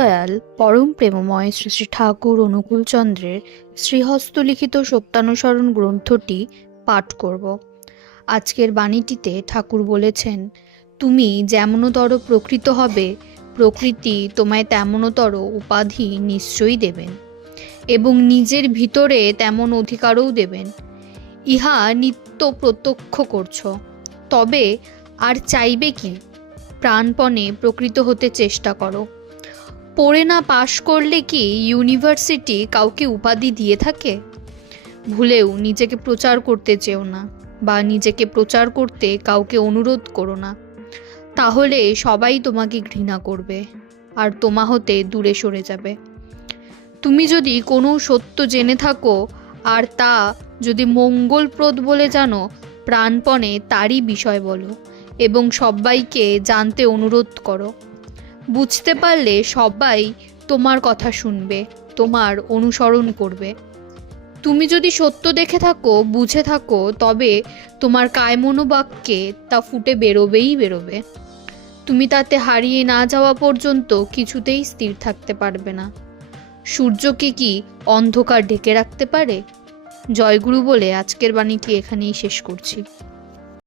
দয়াল পরম প্রেমময় শ্রী শ্রী ঠাকুর অনুকূলচন্দ্রের শ্রীহস্তলিখিত সত্যানুসরণ গ্রন্থটি পাঠ করব। আজকের বাণীটিতে ঠাকুর বলেছেন, তুমি যেমনতর প্রকৃত হবে, প্রকৃতি তোমায় তেমনতর উপাধি নিশ্চয়ই দেবেন এবং নিজের ভিতরে তেমন অধিকারও দেবেন। ইহা নিত্য প্রত্যক্ষ করছ। তবে আর চাইবে কি? প্রাণপণে প্রকৃত হতে চেষ্টা করো। পড়ে না পাশ করলে কি ইউনিভার্সিটি কাউকে উপাধি দিয়ে থাকে? ভুলেও নিজেকে প্রচার করতে চেও না বা নিজেকে প্রচার করতে কাউকে অনুরোধ করো না। তাহলে সবাই তোমাকে ঘৃণা করবে আর তোমা হতে দূরে সরে যাবে। তুমি যদি কোনো সত্য জেনে থাকো আর তা যদি মঙ্গলপ্রদ বলে জানো, প্রাণপণে তারই বিষয় বলো এবং সবাইকে জানতে অনুরোধ করো। বুঝতে পারলে সবাই তোমার কথা শুনবে, তোমার অনুসরণ করবে। তুমি যদি সত্য দেখে থাকো, বুঝে থাকো, তবে তোমার কায়মনোবাক্যে তা ফুটে বেরোবেই বেরোবে। তুমি তাতে হারিয়ে না যাওয়া পর্যন্ত কিছুতেই স্থির থাকতে পারবে না। সূর্যকে কি অন্ধকার ঢেকে রাখতে পারে? জয়গুরু বলে আজকের বাণীটি এখানেই শেষ করছি।